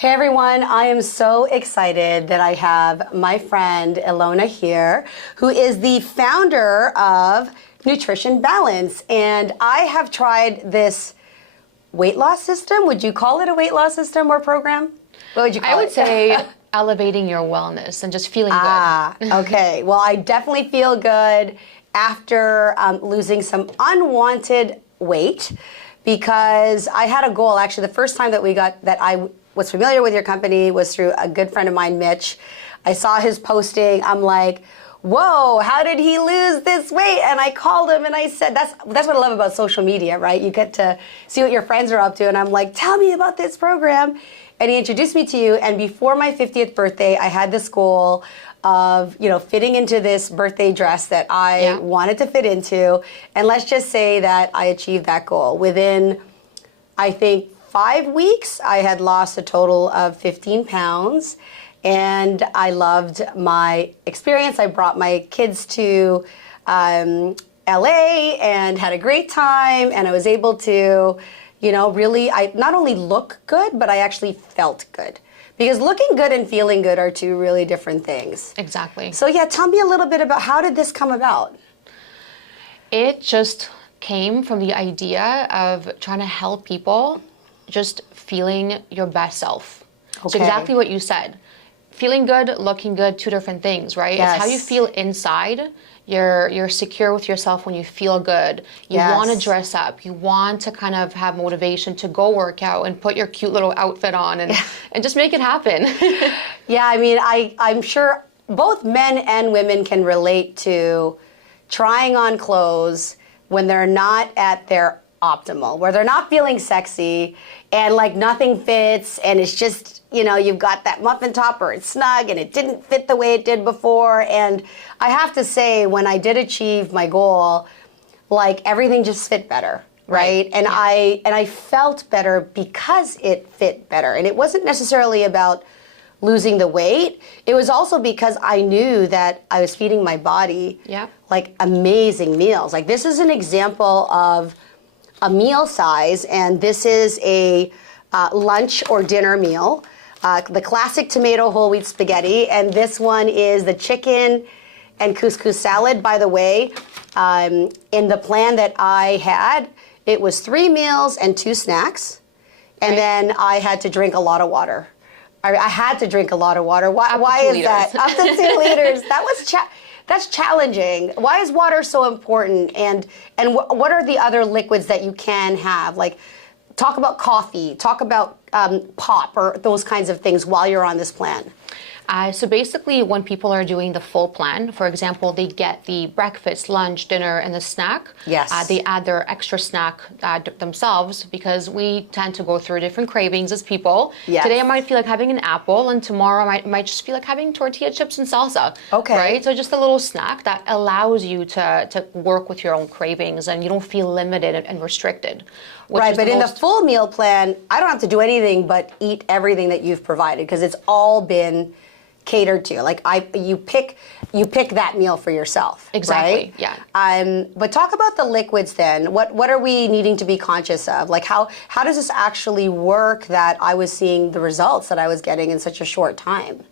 Hey everyone, I am so excited that I have my friend Ilona here, who is the founder of Nutrition Balance. And I have tried this weight loss system. Would you call it a weight loss system or program? What would you call it? I would say elevating your wellness and just feeling good. Okay. Well, I definitely feel good after losing some unwanted weight because I had a goal. Actually, the first time that I was familiar with your company was through a good friend of mine, Mitch. I saw his posting. I'm like, whoa, how did he lose this weight? And I called him and I said, that's what I love about social media, right? You get to see what your friends are up to. And I'm like, tell me about this program. And he introduced me to you. And before my 50th birthday, I had this goal of, fitting into this birthday dress that I wanted to fit into. And let's just say that I achieved that goal. Within, I think, 5 weeks, I had lost a total of 15 pounds. And I loved my experience. I brought my kids to LA and had a great time. And I was able to, really, I not only look good, but I actually felt good. Because looking good and feeling good are two really different things. Exactly. So yeah, tell me a little bit about how did this come about? It just came from the idea of trying to help people just feeling your best self. Okay. So exactly what you said. Feeling good, looking good, two different things, right? Yes. It's how you feel inside. You're secure with yourself when you feel good. You want to dress up. You want to kind of have motivation to go work out and put your cute little outfit on and just make it happen. Yeah, I mean, I'm sure both men and women can relate to trying on clothes when they're not at their optimal, where they're not feeling sexy and like nothing fits and it's just, you've got that muffin top or it's snug and it didn't fit the way it did before. And I have to say, when I did achieve my goal, like everything just fit better, right? And I felt better because it fit better. And it wasn't necessarily about losing the weight. It was also because I knew that I was feeding my body like amazing meals. Like this is an example of a meal size, and this is a lunch or dinner meal. The classic tomato whole wheat spaghetti, and this one is the chicken and couscous salad. By the way, in the plan that I had, it was 3 meals and 2 snacks, and then I had to drink a lot of water. I had to drink a lot of water. Why is that? Up to 2 liters. That's challenging. Why is water so important? And what are the other liquids that you can have? Like, talk about coffee, talk about pop or those kinds of things while you're on this plan. So basically, when people are doing the full plan, for example, they get the breakfast, lunch, dinner, and the snack. Yes. They add their extra snack themselves because we tend to go through different cravings as people. Yes. Today I might feel like having an apple, and tomorrow I might just feel like having tortilla chips and salsa. Okay. Right? So just a little snack that allows you to work with your own cravings, and you don't feel limited and restricted. Right, but in the full meal plan, I don't have to do anything but eat everything that you've provided because it's all been catered to. Like you pick that meal for yourself. Exactly. Right? Yeah. But talk about the liquids then. What are we needing to be conscious of? Like how does this actually work that I was seeing the results that I was getting in such a short time?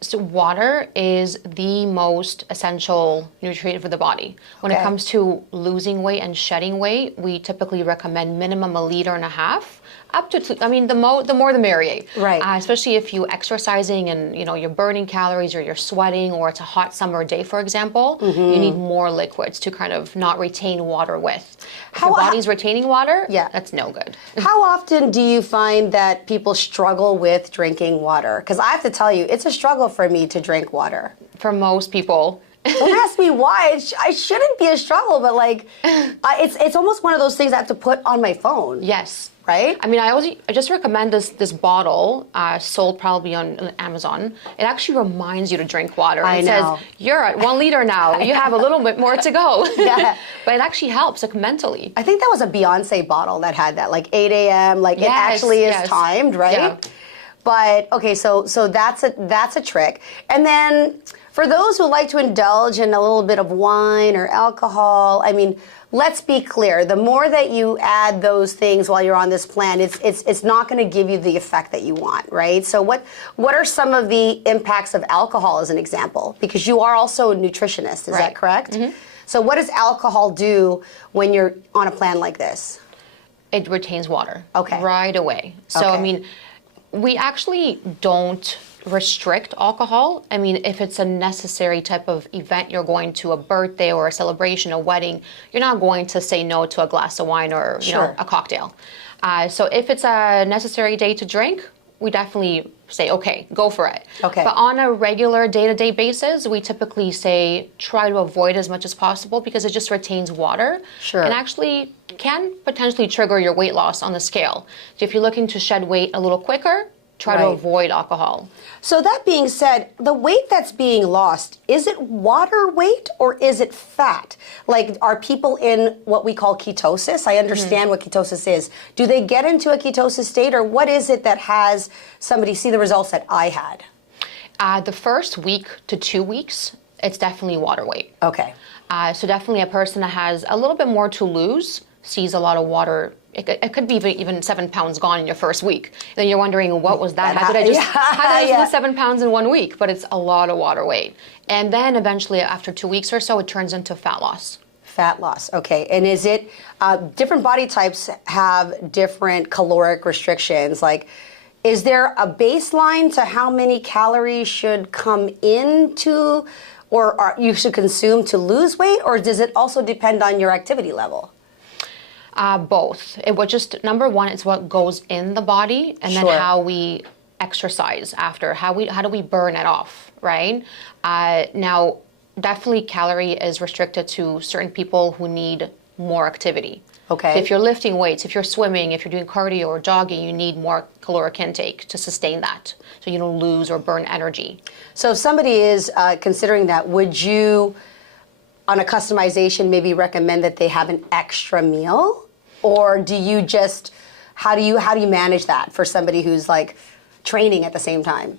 So water is the most essential nutrient for the body. When it comes to losing weight and shedding weight, we typically recommend minimum 1.5 liters, up to 2. I mean, the more the merrier. Right. Especially if you're exercising and you're burning calories or you're sweating or it's a hot summer day, for example, you need more liquids to kind of not retain water with. If your body's retaining water, that's no good. How often do you find that people struggle with drinking water? Because I have to tell you, it's a struggle for me to drink water. For most people. Don't ask me why. I shouldn't be a struggle, but like, it's almost one of those things I have to put on my phone. Yes. Right? I mean, I just recommend this bottle, sold probably on Amazon. It actually reminds you to drink water. It says, you're at 1 liter now. You have a little bit more to go. Yeah. But it actually helps, like, mentally. I think that was a Beyonce bottle that had that, like 8 a.m. Like, it actually is timed, right? Yeah. But, okay, so that's a trick. And then for those who like to indulge in a little bit of wine or alcohol, I mean, let's be clear. The more that you add those things while you're on this plan, it's not going to give you the effect that you want, right? So what are some of the impacts of alcohol as an example? Because you are also a nutritionist, is that correct? Mm-hmm. So what does alcohol do when you're on a plan like this? It retains water Okay. right away. So, Okay. I mean, we actually don't restrict alcohol. I mean, if it's a necessary type of event, you're going to a birthday or a celebration, a wedding, you're not going to say no to a glass of wine or, you know, a cocktail. So if it's a necessary day to drink, we definitely say, okay, go for it. Okay. But on a regular day-to-day basis, we typically say try to avoid as much as possible because it just retains water. Sure. And actually can potentially trigger your weight loss on the scale. So if you're looking to shed weight a little quicker, try to avoid alcohol. So that being said, the weight that's being lost, is it water weight or is it fat? Like, are people in what we call ketosis? I understand what ketosis is. Do they get into a ketosis state, or what is it that has somebody see the results that I had? The first week to 2 weeks, it's definitely water weight. Okay. So definitely a person that has a little bit more to lose sees a lot of water. It could be even 7 pounds gone in your first week. Then you're wondering, what was that? How did I just lose 7 pounds in 1 week? But it's a lot of water weight. And then eventually, after 2 weeks or so, it turns into fat loss. Fat loss, okay. And is it, different body types have different caloric restrictions. Like, is there a baseline to how many calories should come into or you should consume to lose weight? Or does it also depend on your activity level? Both. It was just, number one, it's what goes in the body, and then how we exercise after, how do we burn it off, right? Now, definitely calorie is restricted to certain people who need more activity. Okay. So if you're lifting weights, if you're swimming, if you're doing cardio or jogging, you need more caloric intake to sustain that, so you don't lose or burn energy. So if somebody is considering that, would you, on a customization, maybe recommend that they have an extra meal? Or do you just, how do you manage that for somebody who's like training at the same time?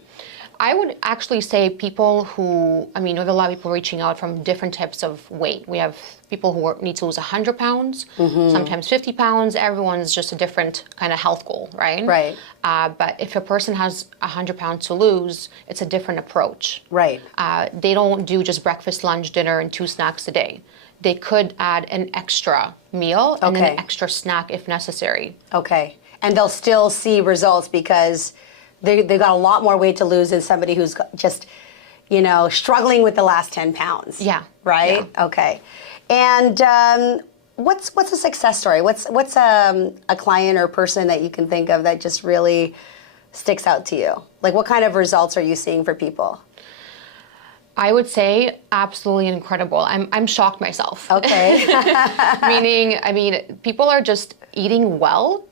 I would actually say people who, I mean, we have a lot of people reaching out from different types of weight. We have people who need to lose 100 pounds, sometimes 50 pounds. Everyone's just a different kind of health goal, right? Right. But if a person has 100 pounds to lose, it's a different approach. Right. They don't do just breakfast, lunch, dinner, and 2 snacks a day. They could add an extra meal and then an extra snack if necessary. Okay. And they'll still see results because they got a lot more weight to lose than somebody who's just, you know, struggling with the last 10 pounds. Yeah. Right? Yeah. Okay. And what's a success story? What's a client or person that you can think of that just really sticks out to you? Like, what kind of results are you seeing for people? I would say absolutely incredible. I'm shocked myself. Okay. Meaning, I mean, people are just eating well,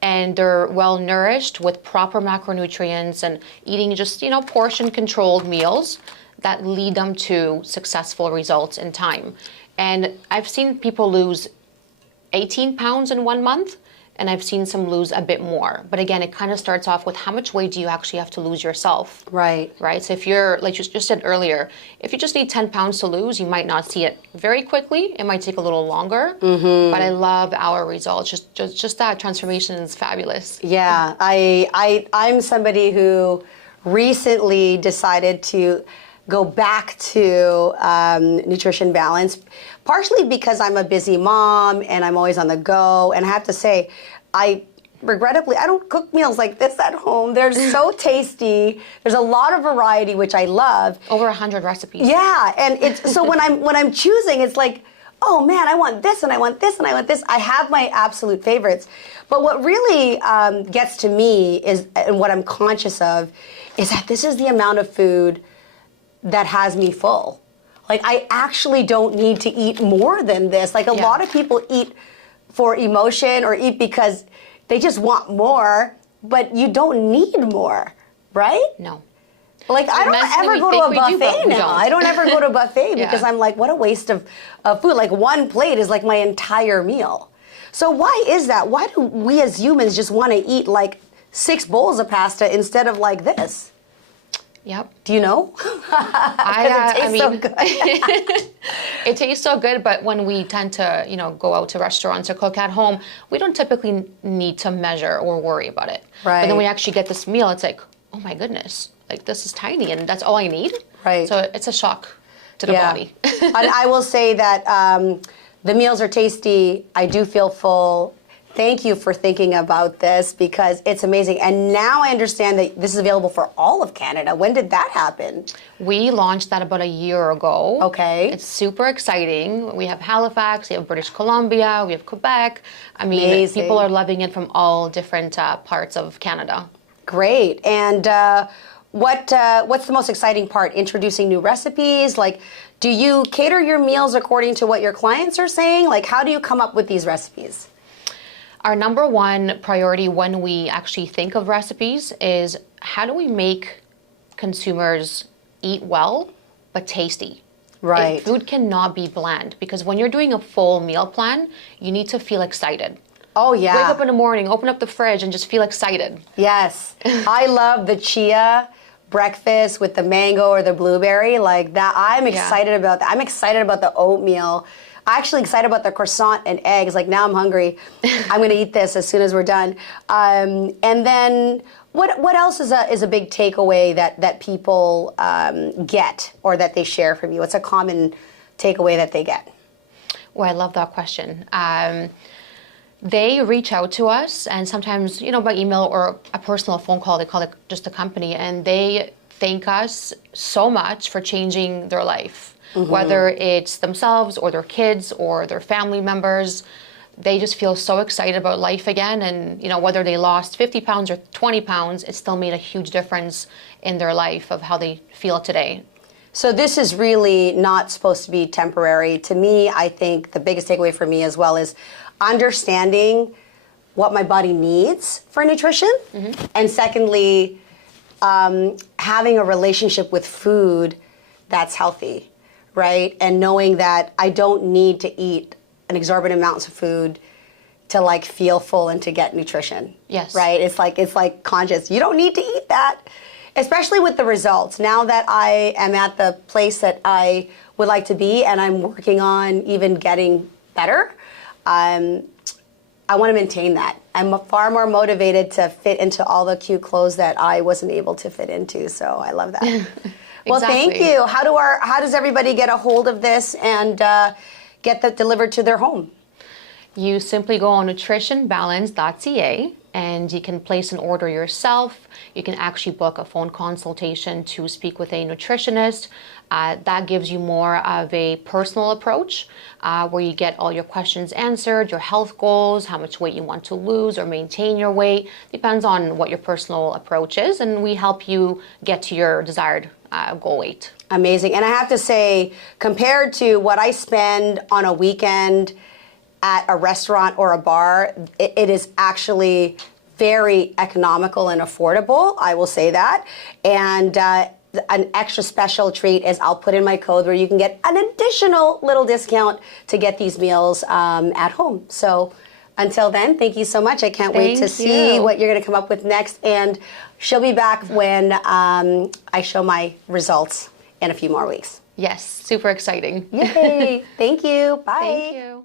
and they're well nourished with proper macronutrients and eating just, you know, portion controlled meals that lead them to successful results in time. And I've seen people lose 18 pounds in 1 month, and I've seen some lose a bit more. But again, it kind of starts off with how much weight do you actually have to lose yourself? Right. Right? So if you're, like you just said earlier, if you just need 10 pounds to lose, you might not see it very quickly. It might take a little longer. But I love our results. Just that transformation is fabulous. Yeah. I'm somebody who recently decided to go back to nutrition balance, partially because I'm a busy mom and I'm always on the go. And I have to say, regrettably, I don't cook meals like this at home. They're so tasty. There's a lot of variety, which I love. Over 100 recipes. Yeah, and it's so when I'm choosing, it's like, oh man, I want this and I want this and I want this. I have my absolute favorites. But what really gets to me is, and what I'm conscious of, is that this is the amount of food that has me full. Like, I actually don't need to eat more than this. Like, a lot of people eat for emotion or eat because they just want more, but you don't need more, right? No. Like, I don't ever go to a buffet now. I don't ever go to a buffet because I'm like, what a waste of food. Like, one plate is like my entire meal. So why is that? Why do we as humans just want to eat like 6 bowls of pasta instead of like this? Yep. Do you know? It tastes so good. It tastes so good, but when we tend to, go out to restaurants or cook at home, we don't typically need to measure or worry about it. Right. But then when we actually get this meal, it's like, oh my goodness, like this is tiny and that's all I need. Right. So it's a shock to the body. And I will say that the meals are tasty. I do feel full. Thank you for thinking about this because it's amazing. And now I understand that this is available for all of Canada. When did that happen? We launched that about a year ago. Okay. It's super exciting. We have Halifax, we have British Columbia, we have Quebec. I mean, Amazing. People are loving it from all different parts of Canada. Great. And what's the most exciting part? Introducing new recipes? Like, do you cater your meals according to what your clients are saying? Like, how do you come up with these recipes? Our number one priority when we actually think of recipes is how do we make consumers eat well but tasty? Right. Food cannot be bland because when you're doing a full meal plan, you need to feel excited. Oh, yeah. Wake up in the morning, open up the fridge, and just feel excited. Yes. I love the chia breakfast with the mango or the blueberry. Like that, I'm excited about that. I'm excited about the oatmeal. I'm actually excited about the croissant and eggs. Like now I'm hungry. I'm going to eat this as soon as we're done. And then what else is a big takeaway that people get or that they share from you? What's a common takeaway that they get? Well, I love that question. They reach out to us and sometimes, by email or a personal phone call, they call it just the company, and they thank us so much for changing their life. Mm-hmm. Whether it's themselves or their kids or their family members, they just feel so excited about life again. And, whether they lost 50 pounds or 20 pounds, it still made a huge difference in their life of how they feel today. So this is really not supposed to be temporary. To me, I think the biggest takeaway for me as well is understanding what my body needs for nutrition. Mm-hmm. And secondly, having a relationship with food that's healthy, right? And knowing that I don't need to eat an exorbitant amounts of food to feel full and to get nutrition. Yes. Right? It's like conscious. You don't need to eat that. Especially with the results. Now that I am at the place that I would like to be and I'm working on even getting better, I want to maintain that. I'm far more motivated to fit into all the cute clothes that I wasn't able to fit into. So I love that. Exactly. Well, thank you. How does everybody get a hold of this and get that delivered to their home? You simply go on nutritionbalance.ca and you can place an order yourself. You can actually book a phone consultation to speak with a nutritionist. That gives you more of a personal approach where you get all your questions answered, your health goals, how much weight you want to lose or maintain your weight. Depends on what your personal approach is, and we help you get to your desired goal weight. Amazing. And I have to say, compared to what I spend on a weekend at a restaurant or a bar, it is actually very economical and affordable. I will say that. And an extra special treat is I'll put in my code where you can get an additional little discount to get these meals at home. So until then, thank you so much. I can't wait to see what you're going to come up with next. And she'll be back when I show my results in a few more weeks. Yes, super exciting. Yay. Thank you. Bye. Thank you.